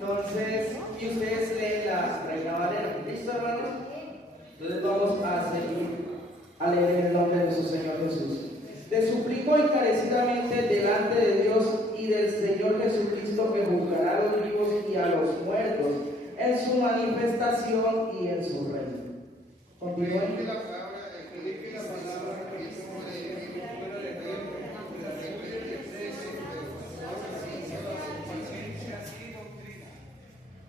Entonces, y ustedes leen la Reina Valera. ¿Listo, hermanos? Entonces vamos a seguir a leer en el nombre de nuestro Señor Jesús. Te suplico encarecidamente delante de Dios y del Señor Jesucristo, que juzgará a los vivos y a los muertos en su manifestación y en su reino. Continúen.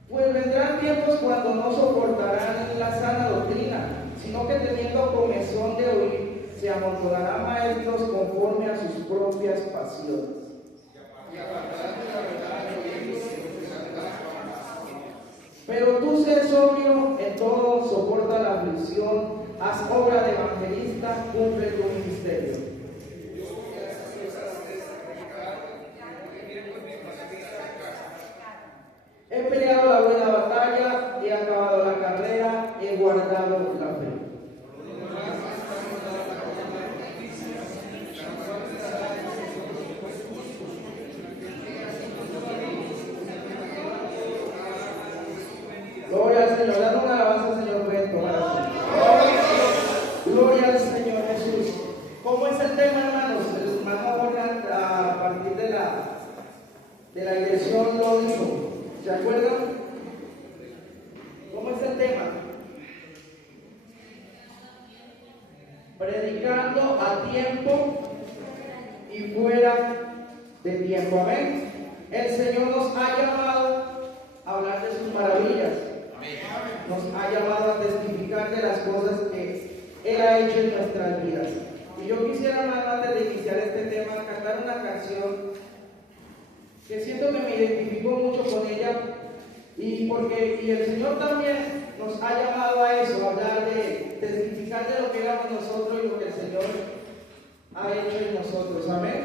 Pues vendrán tiempos cuando no soportarán la sana doctrina, sino que teniendo comezón de oír, se amontonarán maestros conforme a sus propias pasiones. Pero tú sé sobrio en todo, soporta la aflicción, haz obra de evangelista, cumple tu ministerio. He peleado la buena batalla, he acabado la carrera, he guardado la fe. Gloria al Señor, dando una alabanza al Señor Beto. Gloria al Señor Jesús. ¿Cómo es el tema, hermanos? El hermano Jorge, a partir de la dirección lo dijo. ¿Se acuerdan? ¿Cómo es el tema? Predicando a tiempo y fuera de tiempo. Amén. El Señor nos ha llamado a hablar de sus maravillas. Nos ha llamado a testificar de las cosas que Él ha hecho en nuestras vidas. Y yo quisiera, hermano, antes de iniciar este tema, cantar una canción que siento que me identifico mucho con ella, y el Señor también nos ha llamado a eso, a hablar de testificar de lo que éramos nosotros y lo que el Señor ha hecho en nosotros. Amén.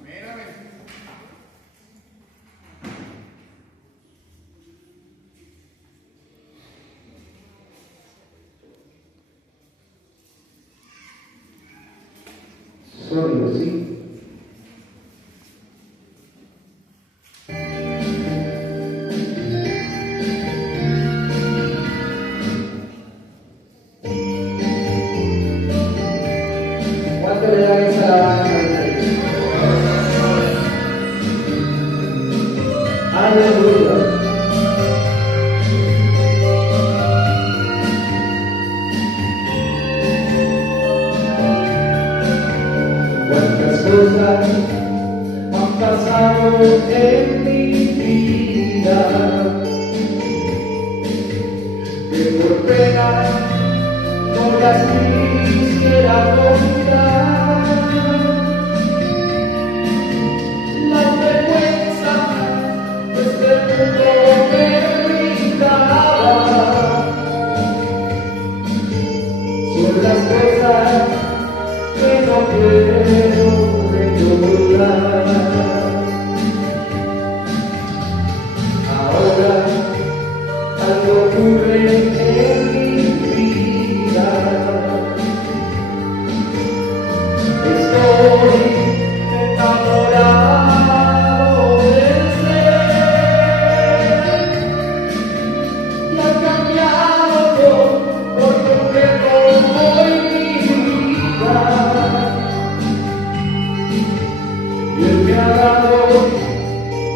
Amén, amén. Sólido, sí. En mi vida, que por pena no las quisiera contar, la vergüenza de este mundo me brindaba, son las cosas que no puedo recordar. Algo ocurre en mi vida, estoy enamorado del ser y ha cambiado por completo hoy mi vida, y Él me ha dado hoy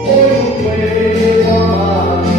un nuevo amanecer.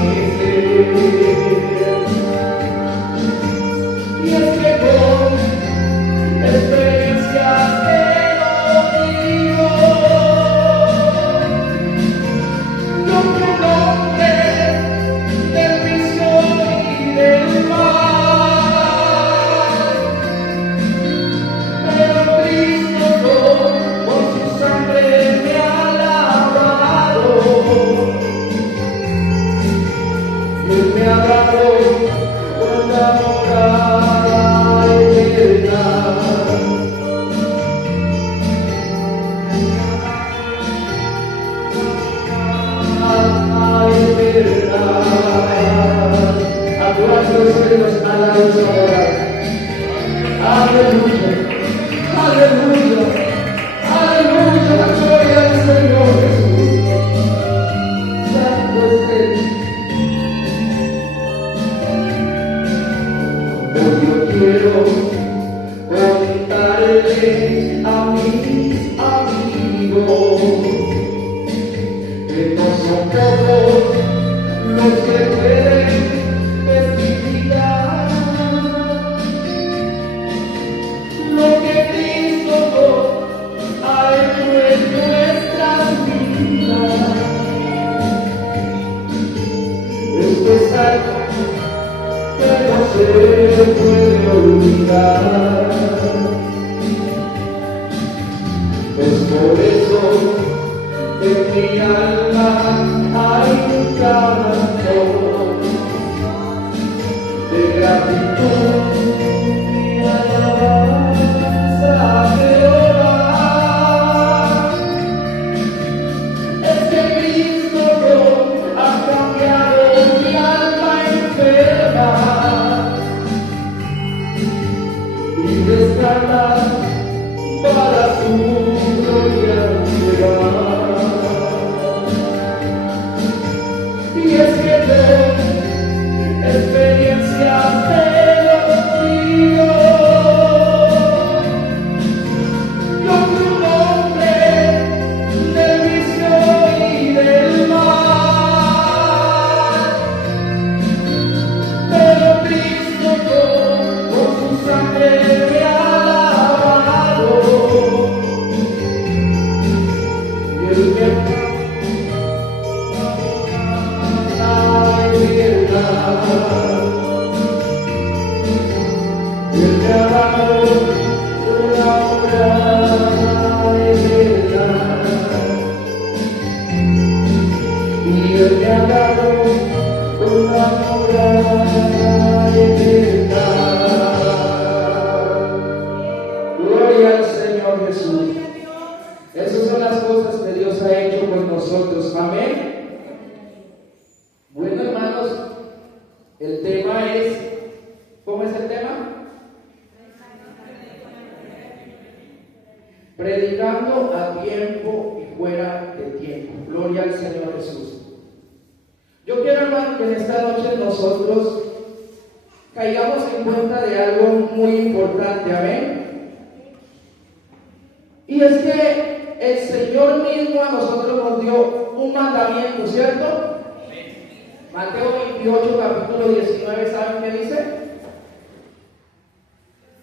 Predicando a tiempo y fuera de tiempo. Gloria al Señor Jesús. Yo quiero, hermano, que en esta noche nosotros caigamos en cuenta de algo muy importante. Amén. Y es que el Señor mismo a nosotros nos dio un mandamiento, ¿cierto? Mateo 28, capítulo 19, ¿saben qué dice?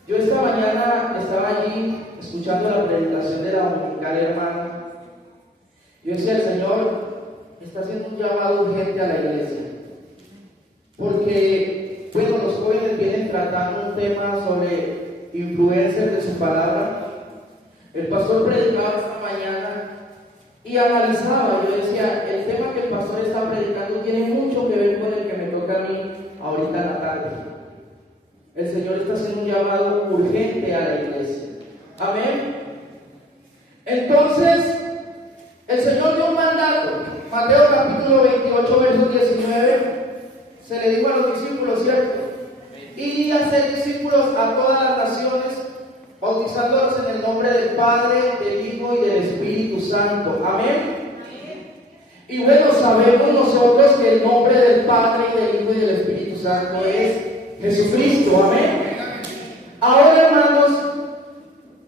Yo esta mañana estaba allí escuchando la predicación de la dominical, hermano. Yo decía, el Señor está haciendo un llamado urgente a la iglesia. Porque, bueno, los jóvenes vienen tratando un tema sobre influencers de su palabra. El pastor predicaba esta mañana y analizaba. Yo decía, el tema que el pastor está predicando tiene mucho que ver con el que me toca a mí ahorita en la tarde. El Señor está haciendo un llamado urgente a la iglesia. Amén. Entonces, el Señor dio un mandato. Mateo capítulo 28, verso 19. Se le dijo a los discípulos, ¿cierto? Y hacer discípulos a todas las naciones, bautizándolos en el nombre del Padre, del Hijo y del Espíritu Santo. Amén. Y bueno, sabemos nosotros que el nombre del Padre, del Hijo y del Espíritu Santo es Jesucristo. Amén. Ahora, hermanos,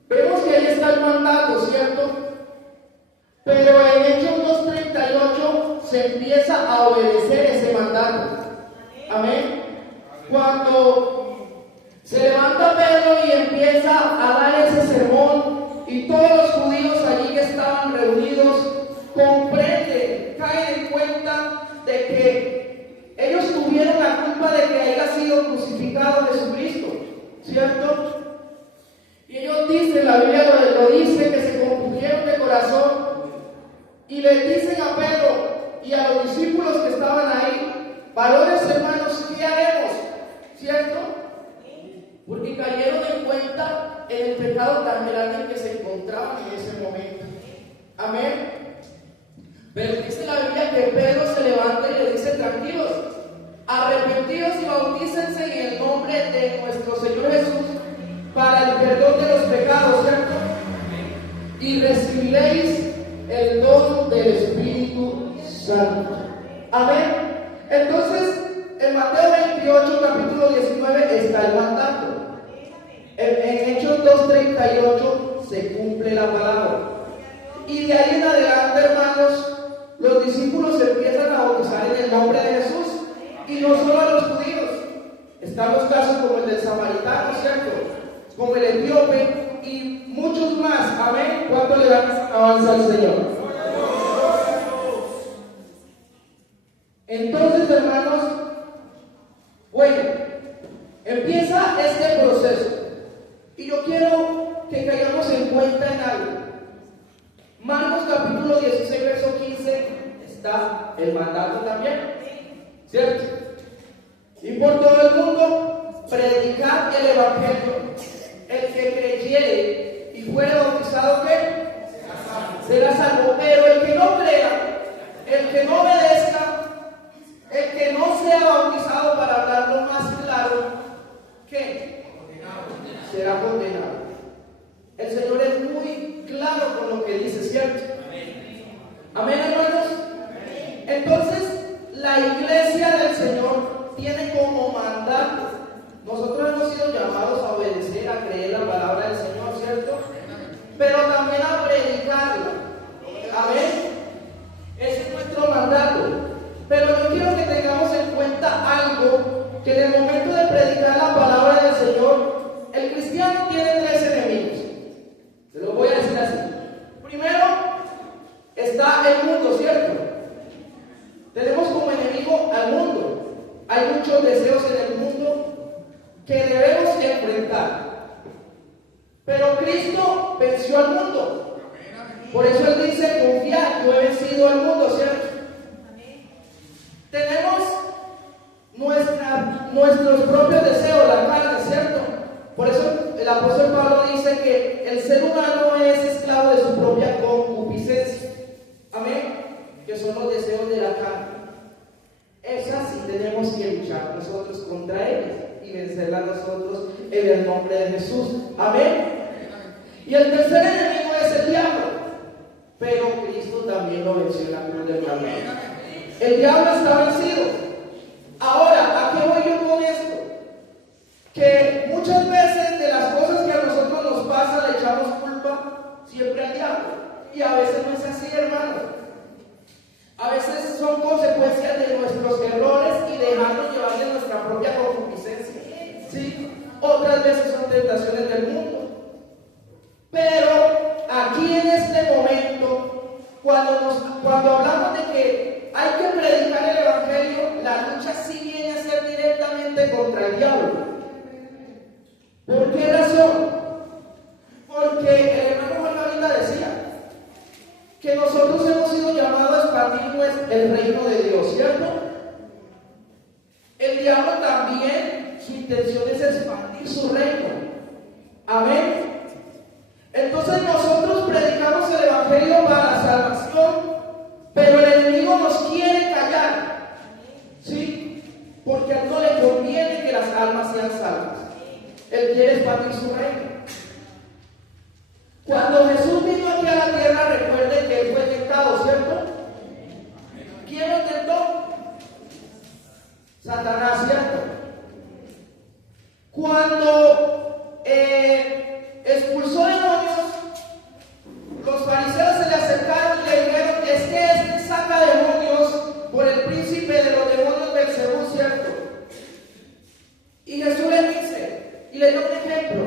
vemos que ahí está el mandato, ¿cierto? Pero en Hechos 2:38 se empieza a obedecer ese mandato. Amén. Cuando se levanta Pedro y empieza a dar ese sermón, y todos los judíos allí que estaban reunidos comprenden, caen en cuenta de que ellos tuvieron la culpa de que haya sido crucificado Jesucristo, ¿cierto? Y ellos dicen, la Biblia lo dice, que se compusieron de corazón y le dicen a Pedro y a los discípulos que estaban ahí: varones hermanos, ¿qué haremos? ¿Cierto? Porque cayeron en cuenta en el pecado tan grande en que se encontraban en ese momento. Amén. Pero dice la Biblia que Pedro se levanta y le dice: tranquilos, arrepentidos y bautícense en el nombre de nuestro Señor Jesús para el perdón de los pecados, ¿cierto? Y recibiréis el don del Espíritu Santo. Amén. Entonces, en Mateo 28, capítulo 19, está el mandato. En Hechos 2:38 se cumple la palabra. Y de ahí en adelante, hermanos, los discípulos empiezan a bautizar en el nombre de Jesús. samaritano, ¿cierto? Como el etíope y muchos más. Amén. ¿Cuánto le dan alabanza al Señor? Entonces, hermanos, bueno, empieza este proceso. Y yo quiero que caigamos en cuenta en algo. Marcos capítulo 16, verso 15, está el mandato también, ¿cierto? Y por todo el mundo, predicar el evangelio. El que creyere y fuere bautizado, ¿qué? Será salvo. Pero el que no crea, el que no obedezca, el que no sea bautizado, para hablarlo más claro, ¿qué? Será condenado. El Señor es muy claro con lo que dice, ¿cierto? Amén, hermanos. Entonces, la iglesia del Señor tiene como mandato. Nosotros hemos sido llamados a obedecer, a creer la palabra del Señor, ¿cierto? Pero también a predicarla. Amén. Ese es nuestro mandato. Pero yo quiero que tengamos en cuenta algo, que en el momento de predicar la palabra del Señor, el cristiano tiene tres enemigos. Se lo voy a decir así. Primero está el mundo, ¿cierto? Tenemos como enemigo al mundo. Hay muchos deseos en el mundo que debemos enfrentar. Pero Cristo venció al mundo. Por eso Él dice: confiad, yo he vencido al mundo, ¿cierto? Tenemos nuestros propios deseos, la carne, ¿cierto? Por eso el apóstol Pablo dice que el ser humano es esclavo de su propia concupiscencia. Amén. Que son los deseos de la carne. Esas sí tenemos que luchar nosotros contra ellas y vencerlas nosotros en el nombre de Jesús. Amén. Y el tercer enemigo es el diablo. Pero Cristo también lo venció en la cruz del Calvario. El diablo está vencido. Ahora, ¿a qué voy yo con esto? Que muchas veces de las cosas que a nosotros nos pasa le echamos culpa siempre al diablo. Y a veces no es así, hermano. A veces son consecuencias de nuestros errores y dejarnos llevar de nuestra propia concupiscencia, ¿sí? Otras veces son tentaciones del mundo. Pero aquí en este momento, cuando hablamos de que hay que predicar el evangelio, la lucha sí viene a ser directamente contra el diablo. ¿Por qué razón? Porque el hermano Juan ahorita decía que nosotros hemos sido llamados a expandir el reino de Dios, ¿cierto? El diablo también, su intención es expandir su reino. Amén. Entonces nosotros predicamos el evangelio para la salvación, pero el enemigo nos quiere callar, ¿sí? Porque a él no le conviene que las almas sean salvas. Él quiere expandir su reino. Cuando Jesús vino aquí a la tierra, recuerden que Él fue tentado, ¿cierto? ¿Quién lo tentó? Satanás, ¿cierto? Cuando expulsó demonios, los fariseos se le acercaron y le dijeron: es que este saca demonios por el príncipe de los demonios Beelzebú, ¿cierto? Y Jesús le dice, y le da un ejemplo: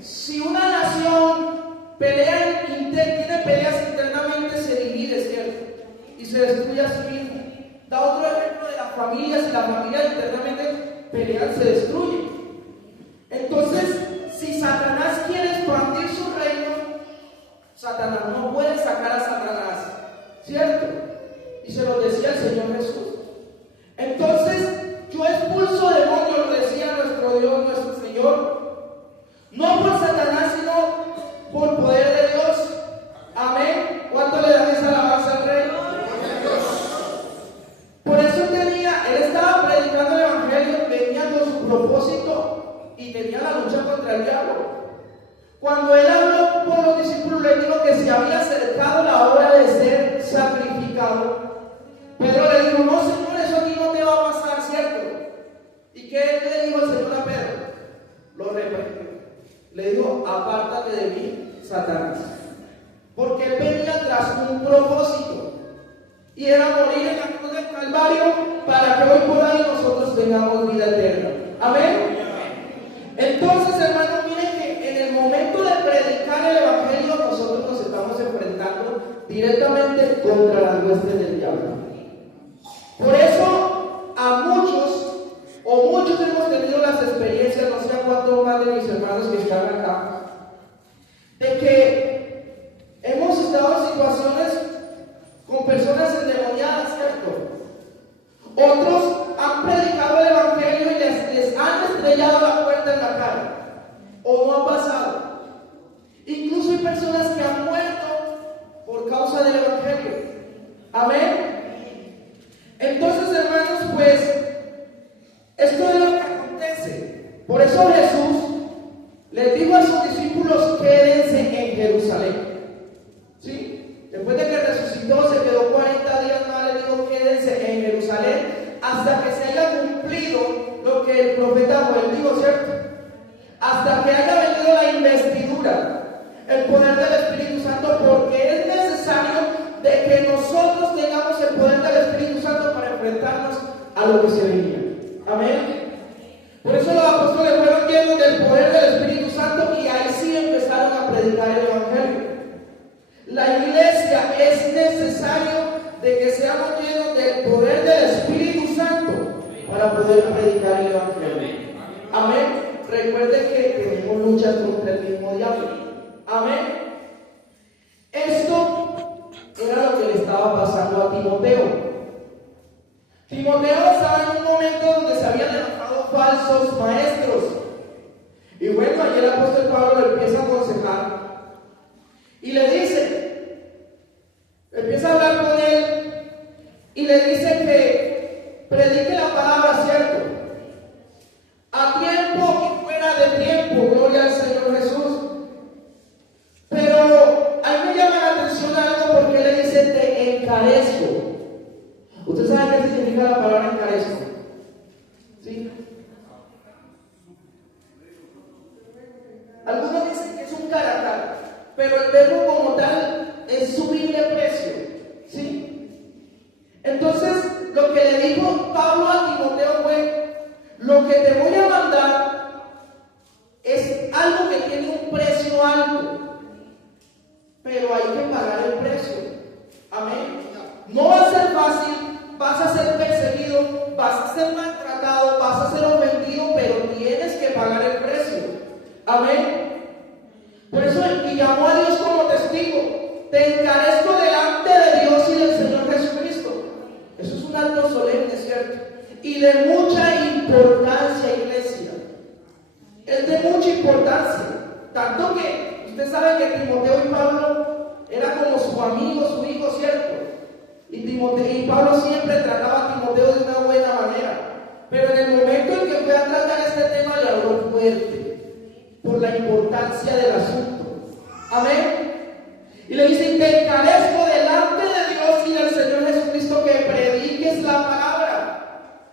si una nación tiene peleas internamente, se divide, ¿cierto? Y se destruye a sí mismo. Da otro ejemplo de las familias: si las familias internamente pelean, se destruyen. Entonces, si Satanás quiere expandir su reino, Satanás no puede sacar a Satanás, ¿cierto? Y se lo decía el Señor Jesús. Entonces, yo expulso demonios, lo decía nuestro Dios, nuestro Señor, no por Satanás, sino por poder de Dios. Amén. ¿Cuánto le dan esa alabanza al Rey? Por eso él estaba predicando el evangelio, venía con su propósito y tenía la lucha contra el diablo. Cuando él habló con los discípulos, le dijo que se había acercado la hora de ser sacrificado. Pedro le dijo: no, Señor, eso aquí no te va a pasar, ¿cierto? ¿Y qué le dijo el Señor a Pedro? Lo reprendió. Le dijo: apártate de mí, Satanás. Porque él venía tras un propósito, y era morir en la cruz del Calvario para que hoy por ahí nosotros tengamos vida eterna. Amén. huestes del diablo. Por eso a muchos hemos tenido las experiencias, no sé a cuántos más de mis hermanos que están acá, de que hemos estado en situaciones con personas endemoniadas, ¿cierto? Otros han predicado el evangelio y les han estrellado la puerta en la cara, o no ha pasado. Incluso hay personas que han muerto por causa del evangelio. Amén. Entonces, hermanos, pues esto es lo que acontece. Por eso Jesús les dijo a sus discípulos: quédense en Jerusalén. ¿Sí? Después de que resucitó, se quedó 40 días más, les dijo: quédense en Jerusalén hasta que se haya cumplido lo que el profeta Joel dijo, ¿cierto? Hasta que haya venido la investidura, el poder del Espíritu Santo, porque es necesario de que nosotros tengamos el poder del Espíritu Santo para enfrentarnos a lo que se venía. Amén. Por eso los apóstoles fueron llenos del poder del Espíritu Santo y ahí sí empezaron a predicar el evangelio. La iglesia es necesario de que seamos llenos del poder del Espíritu Santo para poder predicar el evangelio. Amén. Recuerden que tenemos luchas contra el mismo diablo. Amén. Esto era lo que le estaba pasando a Timoteo. Timoteo estaba en un momento donde se habían levantado falsos maestros. Y bueno, ayer el apóstol Pablo le empieza a aconsejar y le dice, empieza a hablar con él y le dice que predique la palabra, ¿cierto? A tiempo y fuera de tiempo, gloria al Señor Jesús. Pero a mí me llama la atención algo, porque le dice: te encarezco. ¿Usted sabe qué significa la palabra encarezco? ¿Sí? Algunos dicen que es un carácter, pero el verbo como tal es subir de precio. ¿Sí? Entonces, lo que le dijo Pablo a Timoteo fue: lo que te voy a mandar es algo que tiene un precio alto, pero hay que pagar el precio. Amén. No va a ser fácil, vas a ser perseguido, vas a ser maltratado, vas a ser ofendido, pero tienes que pagar el precio. Amén. Por eso y llamó a Dios como testigo: te encarezco delante de Dios y del Señor Jesucristo. Eso es un acto solemne, ¿cierto? Y de mucha importancia, iglesia. Es de mucha importancia. Tanto que usted sabe que Timoteo y Pablo era como su amigo, su hijo, ¿cierto? Y Pablo siempre trataba a Timoteo de una buena manera. Pero en el momento en que fue a tratar este tema, le habló fuerte por la importancia del asunto. Amén. Y le dice: te encarezco delante de Dios y del Señor Jesucristo que prediques la palabra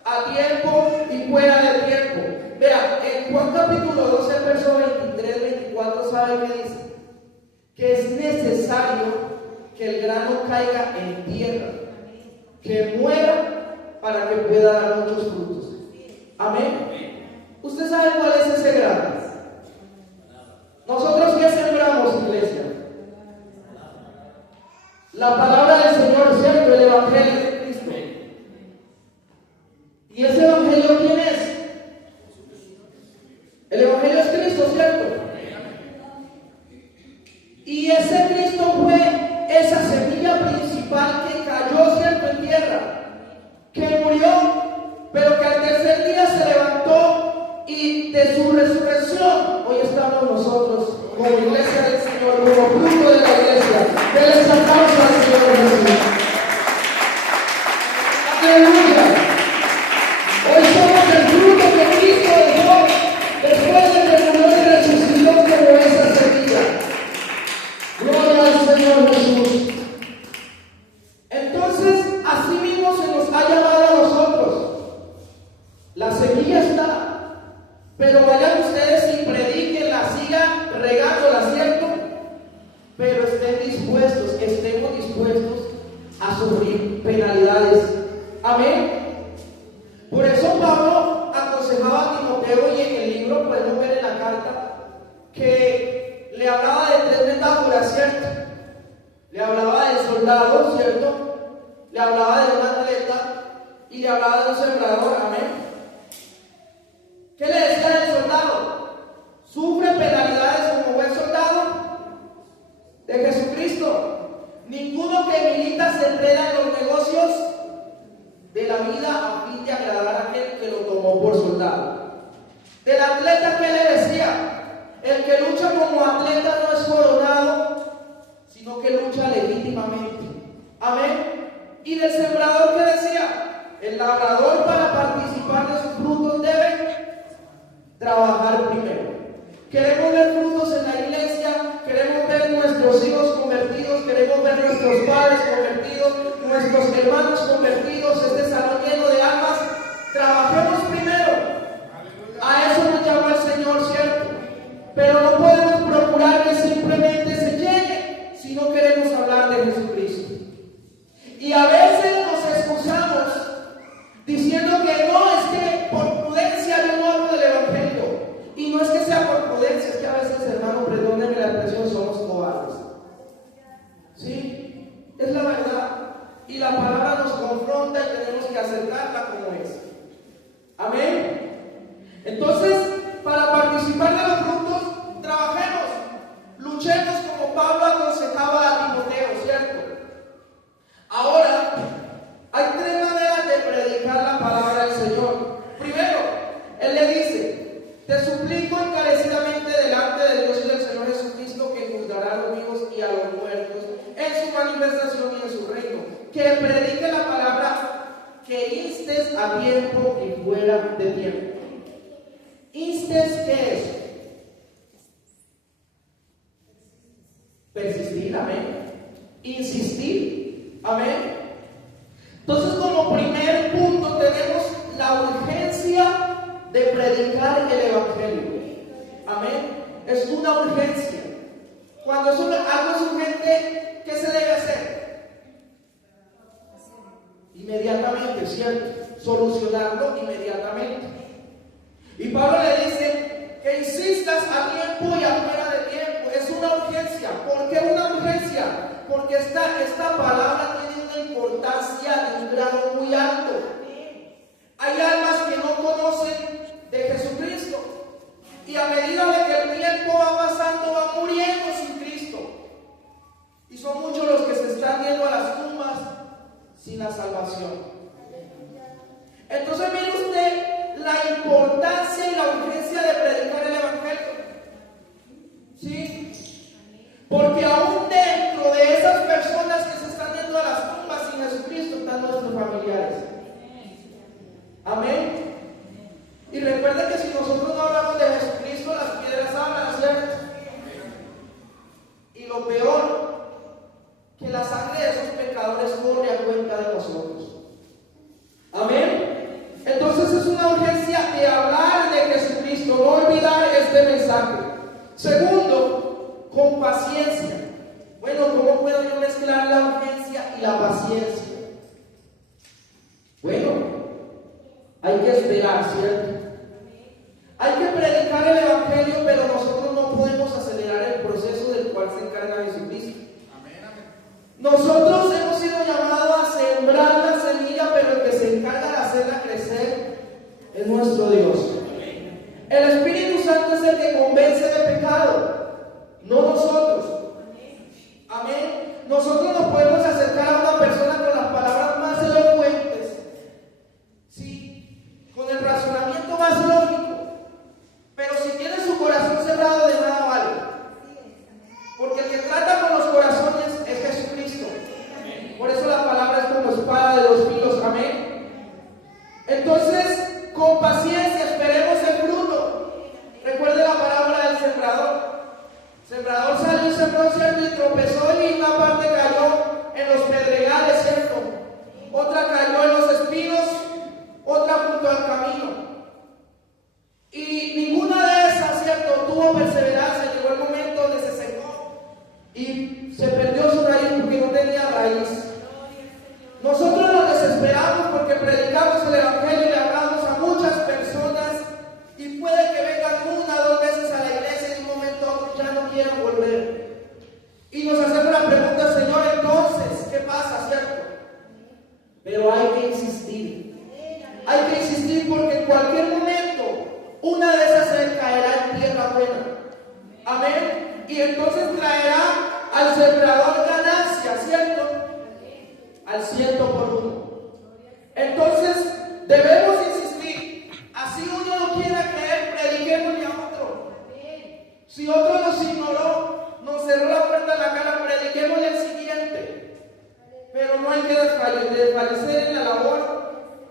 a tiempo y fuera de tiempo. Vea, en Juan capítulo 12, verso 23-24, ¿sabe qué dice? Que es necesario que el grano caiga en tierra, que muera para que pueda dar muchos frutos. Amén. ¿Usted sabe cuál es ese grano? ¿Nosotros qué sembramos, iglesia? La palabra del Señor, ¿cierto? El Evangelio de Cristo. ¿Y ese Evangelio quién es? El Evangelio es Cristo, ¿cierto? Y ese Cristo fue esa semilla principal que cayó, ¿cierto?, en tierra, que murió, pero que al tercer día se levantó, y de su resurrección hoy estamos nosotros como iglesia del Señor, como fruto de la iglesia. Denles aplausos al Señor Jesús. Aleluya. Hoy somos el fruto que Cristo dejó después de que murió y resucitó como esa semilla. Gloria al Señor Jesús. Entonces, así mismo se nos ha llamado a nosotros. La semilla está, pero vayan ustedes y predíquenla, sigan regándola, ¿cierto? Pero estemos dispuestos a sufrir penalidades. Amén. Por eso Pablo aconsejaba a Timoteo, y en el libro podemos ver en la carta que le hablaba de tres metáforas, ¿cierto? Le hablaba del soldado, ¿cierto? le hablaba de un atleta y le hablaba de un sembrador, amén. ¿Qué le decía el soldado? ¿Sufre penalidades como buen soldado de Jesucristo? Ninguno que milita se enreda en los negocios de la vida a fin de agradar a aquel que lo tomó por soldado. Del atleta, ¿qué le decía? El que lucha como atleta no es coronado, sino que lucha legítimamente. Amén. Y del sembrador, ¿qué decía? El labrador, para participar de sus frutos, debe trabajar primero. Queremos ver frutos en la iglesia, queremos ver nuestros hijos convertidos, queremos ver nuestros padres convertidos, nuestros hermanos convertidos, este salón lleno de almas. Trabajemos primero. A eso nos llama el Señor, ¿cierto? Pero no podemos procurar que simplemente se llene si no queremos hablar de Jesucristo. Y a veces nos excusamos diciendo que no, es que por prudencia yo no hablo del Evangelio. Y no es que sea por prudencia, es que a veces, hermano, perdónenme la expresión, somos cobardes. ¿Sí? Es la verdad. Y la palabra nos confronta y tenemos que aceptarla como es. Amén. Entonces, para participar de los frutos, trabajemos, luchemos como Pablo aconsejaba a Timoteo, ¿cierto? Ahora, hay tres maneras de predicar la palabra del Señor. Primero, Él le dice: te suplico encarecidamente delante de Dios y del Señor Jesucristo, que juzgará a los vivos y a los muertos en su manifestación y en su reino, que predique la palabra, que instes a tiempo y fuera de tiempo. ¿Instes qué es? Persistir, amén. Insistir, amén. Entonces, como primer punto tenemos la urgencia de predicar el Evangelio. Amén. Es una urgencia. Cuando algo es urgente, ¿qué se debe hacer? Inmediatamente, ¿cierto? Solucionarlo inmediatamente. Y Pablo le dice que insistas a tiempo y afuera de tiempo. Es una urgencia. ¿Por qué una urgencia? Porque esta palabra tiene una importancia de un grado muy alto. Hay almas que no conocen de Jesucristo, y a medida de que el tiempo va pasando, van muriendo sin Cristo, y son muchos los que se están yendo a las tumbas sin la salvación. Entonces, mire usted la importancia y la urgencia de predicar el Evangelio, ¿sí? Porque aún dentro de esas personas que se están yendo a las tumbas sin Jesucristo están nuestros familiares. Amén. Y recuerden que si nosotros no hablamos de Jesucristo, las piedras hablan, ¿cierto? Y lo peor, que la sangre de esos pecadores corre a cuenta de nosotros. Amén. Entonces es una urgencia de hablar de Jesucristo, no olvidar este mensaje. Segundo, con paciencia. Bueno, ¿cómo puedo yo mezclar la urgencia y la paciencia? Bueno, hay que esperar, ¿cierto? Hay que predicar el Evangelio, pero nosotros no podemos acelerar el proceso del cual se encarga Jesucristo. Nosotros hemos sido llamados a sembrar la semilla, pero el que se encarga de hacerla crecer es nuestro Dios. El Espíritu Santo es el que convence de pecado, no nosotros. Amén. Nosotros nos podemos acercar a una persona con las palabras más elocuentes, sí, con el razonamiento más lógico, pero si tiene su corazón cerrado, de nada vale. Porque el que trata con los corazones es Jesucristo. Por eso la palabra es como espada de dos filos. Amén. Entonces, con paciencia esperemos el fruto. Recuerde la palabra del sembrador. El sembrador salió y sembró, ¿cierto? Y tropezó, y una parte cayó en los pedregales, ¿cierto? Otra cayó en los espinos, otra junto al camino. Y ninguna de esas, ¿cierto?, tuvo perseverancia. Llegó el momento donde se secó y se perdió su raíz porque no tenía raíz. Nosotros nos desesperamos porque predicamos el Evangelio y le hablamos a muchas personas, y puede que vengan una o dos veces a la iglesia y en un momento ya no quieran volver. Y nos hacemos la Hay que insistir porque en cualquier momento una de esas se caerá en tierra buena. Amén. Y entonces traerá al sembrador ganancia, ¿cierto? Al 100%. Entonces debemos insistir. Así uno no quiera creer, prediquémosle a otro. Si otro nos ignoró, nos cerró la puerta en la cara, prediquémosle al siguiente. Pero no hay que desfallecer en la labor,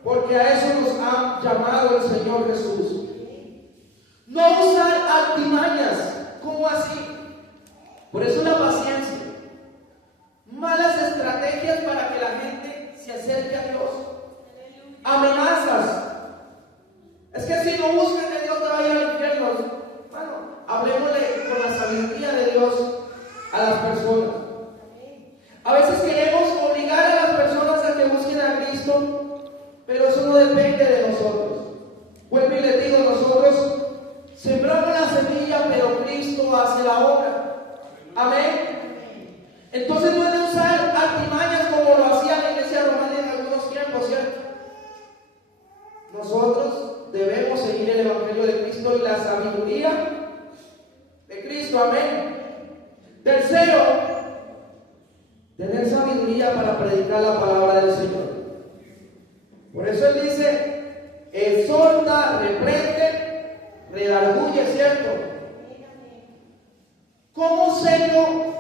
porque a eso nos ha llamado el Señor Jesús. No usar artimañas. ¿Cómo así? Por eso la paciencia. Malas estrategias para que la gente se acerque a Dios. Amenazas. Es que si no buscan que Dios te vaya al infierno. Bueno, hablemosle con la sabiduría de Dios a las personas. A veces queremos obligar a las personas a que busquen a Cristo, pero eso no depende de nosotros. Vuelvo y les digo, nosotros sembramos la semilla, pero Cristo hace la obra. Amén. Entonces no es de usar artimañas como lo hacía la iglesia romana en algunos tiempos, ¿cierto? Nosotros debemos seguir el Evangelio de Cristo y la sabiduría de Cristo. Amén. Tercero, tener sabiduría para predicar la palabra del Señor. Por eso Él dice, exhorta, reprende, redarguye, ¿cierto? ¿Cómo sé yo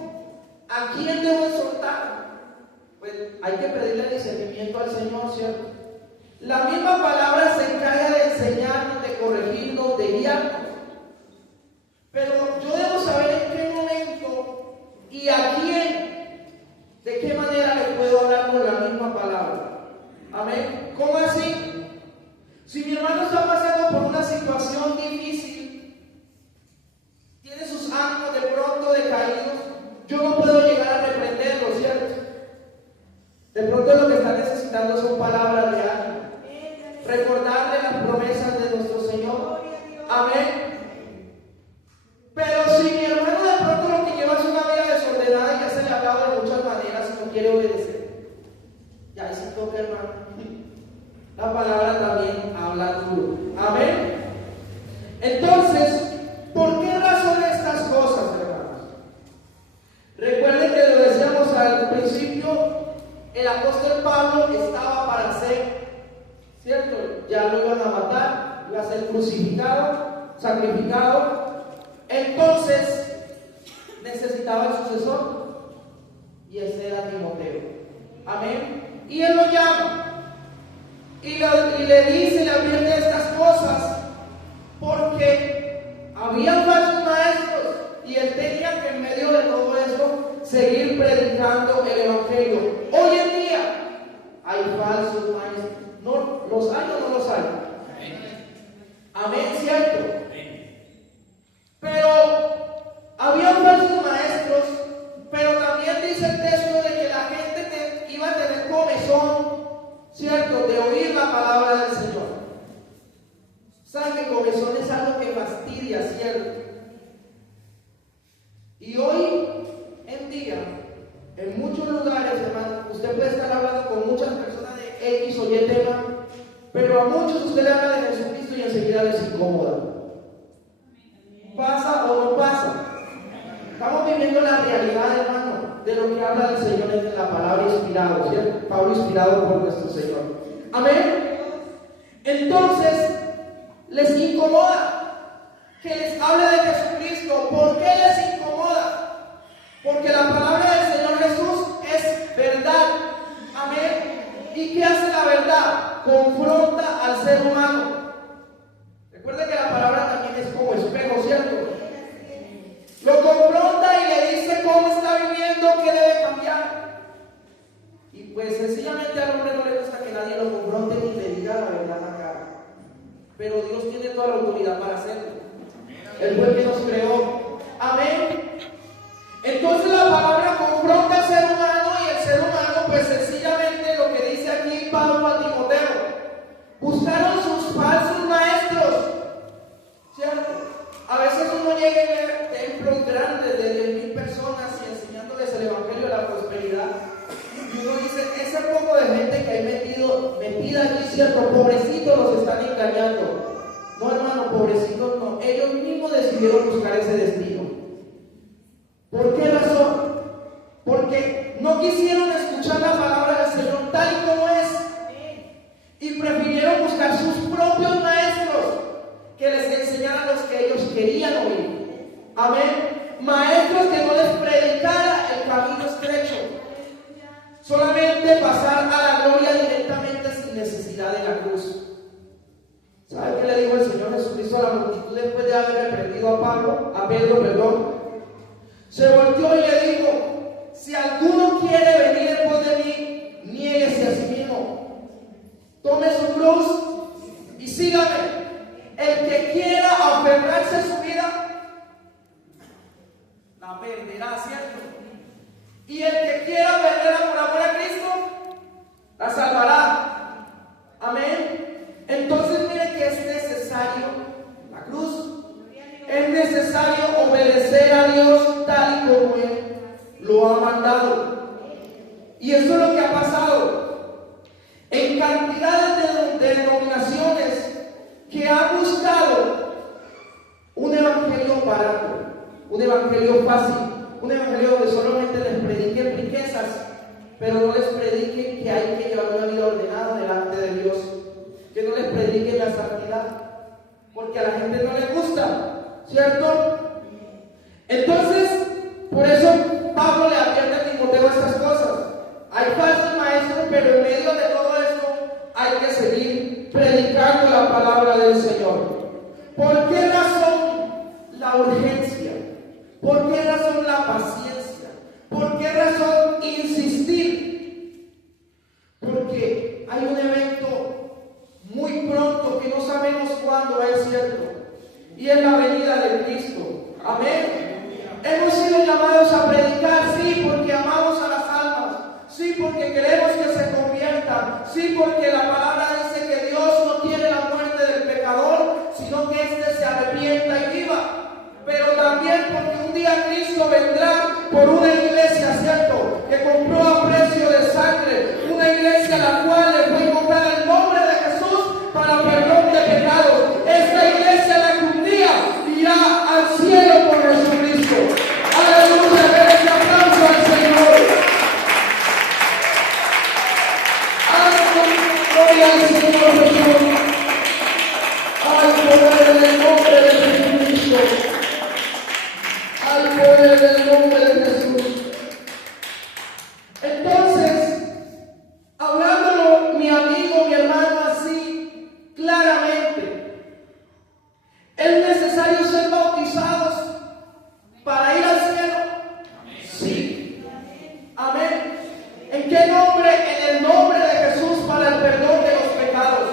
a quién debo exhortar? Pues hay que pedirle discernimiento al Señor, ¿cierto? La misma palabra se encarga de enseñarnos, de corregirnos, de guiarnos. Pero yo debo saber en qué momento y a quién, de qué manera le puedo hablar con la misma palabra. Amén. ¿Cómo así? Si mi hermano está pasando por una situación difícil, tiene sus ánimos de pronto decaídos, yo no puedo llegar a reprenderlo, ¿cierto? De pronto lo que está necesitando son palabras de ánimo. Recordarle las promesas de nuestro Señor. Amén. Pero si mi hermano de pronto lo que lleva es una vida desordenada y ya se le ha hablado de muchas maneras y no quiere obedecer, ya ahí sí toca, hermano. La palabra también habla duro. Amén. Entonces, ¿por qué razón estas cosas, hermanos? Recuerden que lo decíamos al principio, el apóstol Pablo estaba para ser, ¿cierto? Ya lo iban a matar, iba a ser crucificado, sacrificado. Entonces, necesitaba el sucesor, y ese era Timoteo. Amén. Y él lo llama. Y le dice, le advierte estas cosas, porque había falsos maestros y él tenía que en medio de todo esto seguir predicando el Evangelio. Hoy en día hay falsos maestros. ¿No los hay o no los hay? Amén, ¿cierto? Pero había falsos maestros, pero también dice el texto de que la gente iba a tener comezón, ¿cierto?, de oír la palabra del Señor. ¿Saben que comezón es algo que fastidia, cierto? Y hoy en día, en muchos lugares, hermano, usted puede estar hablando con muchas personas de X o Y tema, pero a muchos usted le habla de Jesucristo y enseguida les incomoda. ¿Pasa o no pasa? Estamos viviendo la realidad, hermano, de lo que habla el Señor en la palabra inspirada, ¿cierto? Pablo inspirado por nuestro Señor. Amén. Entonces, les incomoda que les hable de Jesucristo. ¿Por qué les incomoda? Porque la palabra del Señor Jesús es verdad. Amén. ¿Y qué hace la verdad? Confronta al ser humano. Recuerden que la palabra también es como espejo, ¿cierto? Lo confronta y le dice cómo está viviendo, qué debe cambiar. Y pues sencillamente al hombre no le gusta que nadie lo confronte ni le diga la verdad a la cara. Pero Dios tiene toda la autoridad para hacerlo. Él fue el que nos creó. Amén. Entonces la palabra confronta al ser humano y el ser humano pues sencillamente lo que dice aquí Pablo a Timoteo. Buscaron sus falsos maestros, ¿cierto? A veces uno llega a ver templos grandes de 10,000 personas y enseñándoles el Evangelio de la prosperidad. Y uno dice, ese poco de gente que hay metida allí, cierto, pobres pobrecitos los están engañando. No, hermano, pobrecitos no. Ellos mismos decidieron buscar ese destino. ¿Por qué razón? Porque no quisieron escuchar la palabra del Señor tal y como es, y prefirieron buscar sus propios maestros que les enseñaran los que ellos querían oír. Amén. Maestros que no les predicara el camino estrecho, solamente pasar a la gloria directamente sin necesidad de la cruz. ¿Sabe qué le dijo el Señor Jesucristo a la multitud después de haber reprendido a Pedro? Se volteó y le dijo: si alguno quiere venir en pos de mí, niéguese a sí mismo, tome su cruz y sígame. El que quiera aferrarse a su vida, la perderá, ¿cierto? Y el que quiera perderla por amor a Cristo, la salvará. Amén. Entonces mire que es necesario la cruz. Es necesario obedecer a Dios tal y como Él lo ha mandado. Y eso es lo que ha pasado en cantidades de denominaciones que han buscado un evangelio barato, un evangelio fácil, un evangelio donde solamente les prediquen riquezas, pero no les prediquen que hay que llevar una vida ordenada delante de Dios, que no les prediquen la santidad, porque a la gente no le gusta, ¿cierto? Entonces, por eso Pablo le advierte a Timoteo estas cosas. Hay falsos maestros, pero en medio de todo esto hay que seguir predicando la palabra del Señor. ¿Por qué razón la urgencia? ¿Por qué razón la paciencia? ¿Por qué razón insistir? Porque hay un evento muy pronto que no sabemos cuándo es cierto, y es la venida de Cristo. Amén. Hemos sido llamados a predicar, sí, porque amamos a las almas, sí, porque queremos que se conviertan, sí, porque la palabra dice que Dios no quiere la muerte del pecador, sino que éste se arrepienta y viva. Pero también porque un día Cristo vendrá por una iglesia, ¿cierto?, que compró a precio de sangre, una iglesia a la cual le fue invocar el nombre de Jesús para perdón de pecados. Esta iglesia, la que un día irá al cielo por Jesucristo. Aleluya, denle un aplauso al Señor. Gloria al Señor Jesús. Al poder del nombre de Jesucristo. Al poder del nombre de Jesús. Entonces, hablándolo mi amigo, mi hermano, así claramente, ¿es necesario ser bautizados para ir al cielo? Sí. Amén. ¿En qué nombre? En el nombre de Jesús, para el perdón de los pecados.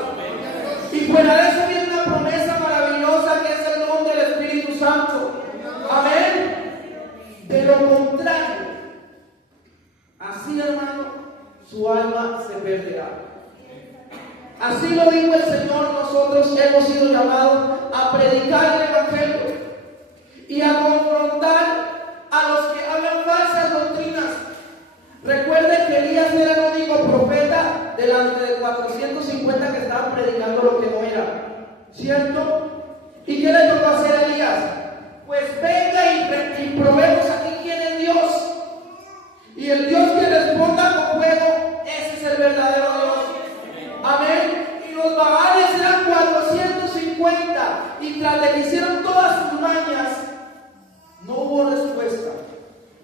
Y fuera de eso viene una promesa maravillosa que es el don del Espíritu Santo. Amén. De lo contrario, así, hermano, su alma se perderá. Así lo dijo el Señor. Nosotros hemos sido llamados a predicar el Evangelio y a confrontar a los que hablan falsas doctrinas. Recuerden que Elías era el único profeta delante de 450 que estaban predicando lo que no era, ¿cierto? ¿Y qué le tocó hacer a Elías? Pues venga y probemos aquí quién es Dios. Y el Dios que responda con fuego, ese es el verdadero Dios. Amén. Y los Baales eran 450, y tras de que hicieron todas sus mañas, no hubo respuesta.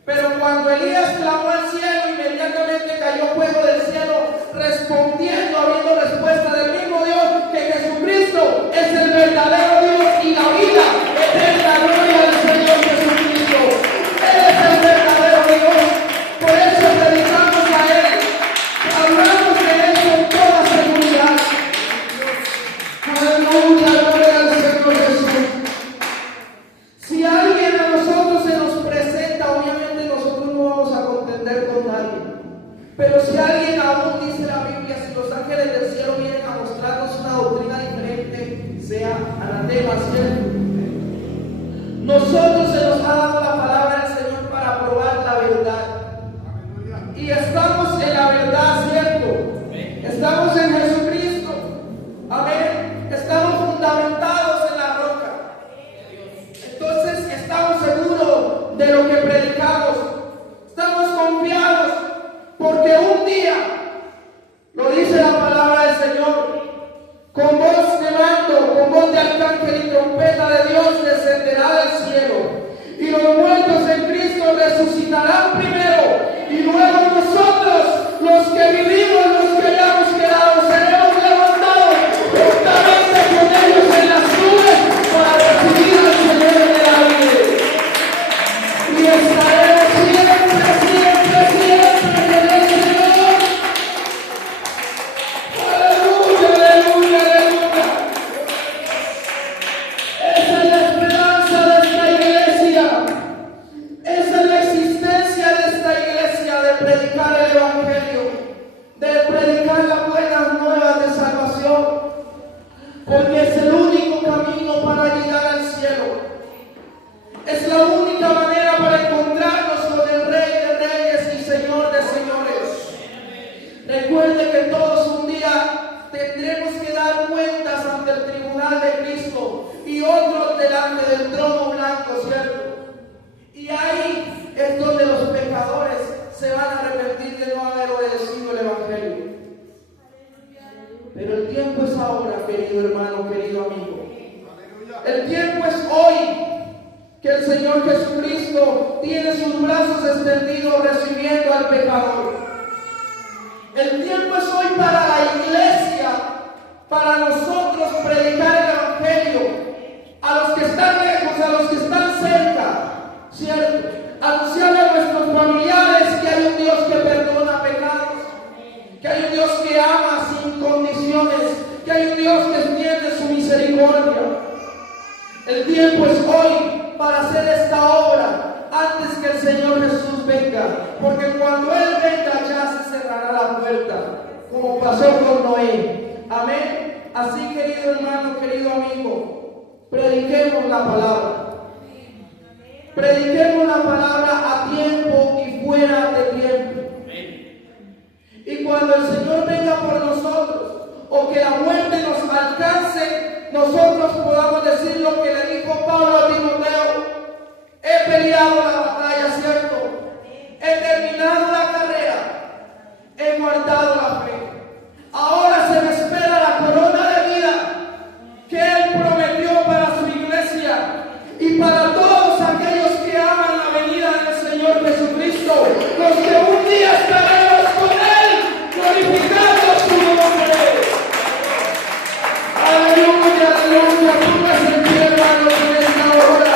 Pero cuando Elías clamó al cielo, inmediatamente cayó fuego del cielo, respondiendo, habiendo respuesta del mismo Dios, que Jesucristo es el verdadero Dios y la vida eterna. Gloria al Señor Jesucristo. Él es el verdadero Dios. Por eso predicamos a Él, hablamos de Él con toda seguridad. Aleluya, gloria al Señor Jesús. Si alguien a nosotros se nos presenta, obviamente nosotros no vamos a contender con nadie. Pero si alguien aún dice la Biblia, si los ángeles del cielo vienen a mostrarnos una doctrina diferente, sea anatema, ¿cierto? Nosotros se nos ha dado la palabra del Señor para probar la verdad. Y estamos en la verdad, ¿cierto? Estamos en Jesucristo. Amén. voz de arcángel y trompeta de Dios descenderá del cielo. Y los muertos en Cristo resucitarán primero. Y luego nosotros, los que vivimos, los que hayamos quedado, seremos levantados juntamente con ellos en las nubes para recibir al Señor en el aire. Y estaremos siempre, siempre, siempre con el Señor. Aleluya, aleluya, aleluya. Esa es la esperanza de esta iglesia. Esa es la existencia de esta iglesia, de predicar el Evangelio, de predicar las buenas nuevas de salvación, porque es el único camino para llegar al cielo. Es la única manera para encontrarnos con el Rey de Reyes y Señor de Señores. Recuerde que todos un día tendremos que dar cuentas ante el tribunal de Cristo y otros delante del trono blanco, ¿cierto? Y ahí es donde los pecadores se van a arrepentir de no haber obedecido el Evangelio. Pero el tiempo es ahora, querido hermano, querido amigo. El tiempo es hoy que el Señor Jesucristo tiene sus brazos extendidos recibiendo al pecador. El tiempo es hoy para la iglesia, para nosotros predicar el Evangelio a los que están lejos, a los que están cerca, ¿cierto? Anunciarle a nuestros familiares que hay un Dios que perdona pecados, que hay un Dios que ama sin condiciones, que hay un Dios que extiende su misericordia. El tiempo es hoy para hacer esta obra antes que el Señor Jesús venga, porque cuando Él venga ya se cerrará la puerta, como pasó con Noé. Amén. Así, querido hermano, querido amigo, prediquemos la palabra. Prediquemos la palabra a tiempo y fuera de tiempo. Y cuando el Señor venga por nosotros, o que la muerte nos alcance, nosotros podamos decir lo que le dijo Pablo a Timoteo: he peleado la batalla, ¿cierto? He terminado la carrera, he guardado la fe. Ahora se me espera la corona de vida que Él prometió para su iglesia y para todos aquellos que aman la venida del Señor Jesucristo, los que un día estaremos con Él, glorificando su nombre. Aleluya, aleluya. Póngase en pie, hermanos, en esta hora.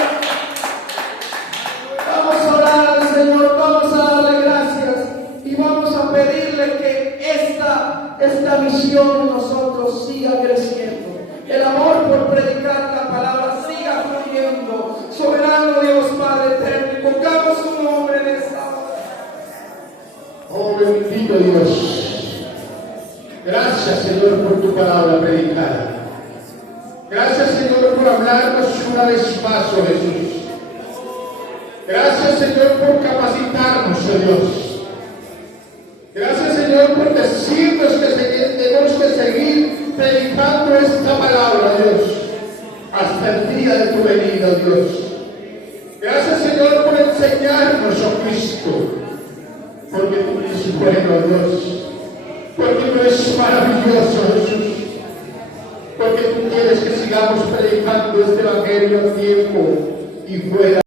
Vamos a orar al Señor, vamos a darle gracias y vamos a pedirle que esta misión en nosotros siga creciendo. El amor por predicar la palabra siga fluyendo. Soberano Dios Padre eterno, invocamos su nombre en esta hora. Oh, bendito Dios. Gracias, Señor, por tu palabra predicada. Gracias, Señor, por hablarnos una vez más, oh Jesús. Gracias, Señor, por capacitarnos, oh Dios. Gracias, Señor, por decirnos que tenemos que seguir predicando esta palabra, Dios, hasta el día de tu venida, Dios. Gracias, Señor, por enseñarnos, oh Cristo, porque tú eres bueno, Dios, porque tú eres maravilloso, Jesús, porque tú quieres que sigamos predicando este evangelio a tiempo y fuera